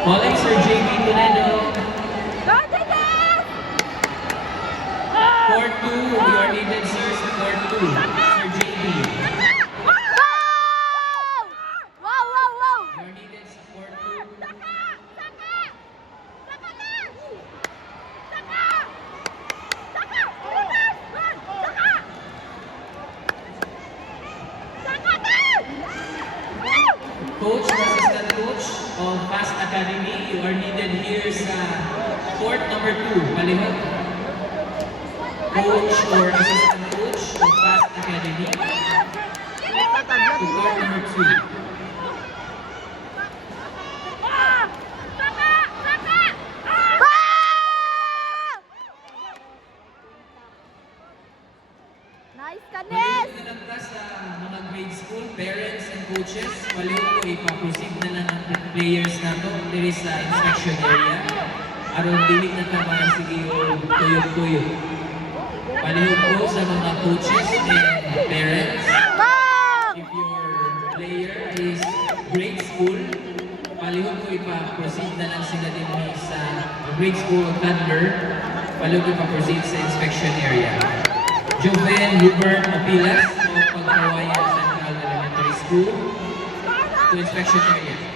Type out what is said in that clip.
Calling Sir JB Toledo. Court 2, you are needed, sir, sa Court 2. Sir JB. You are needed sa Court 2. Coach, assistant coach of Fast Academy, you are needed here sa Court number 2. Palihog. Coach or assistant coach of Fast Academy to Court number 2. Nice ka, Palihog na lang ta sa mga grade school, parents and coaches. Palihog ko ipaproceed na lang ang players na to. There is sa inspection area. Aron dilig na tama sige yung tuyok-tuyok. Palihog ko sa mga coaches and parents. If your player is grade school, palihog ko ipaproceed na lang sila din sa grade school Thunder. Palihog ko ipaproceed sa inspection area. Joven Hubert Apilas of Pagkawayan Central Elementary School to inspection area.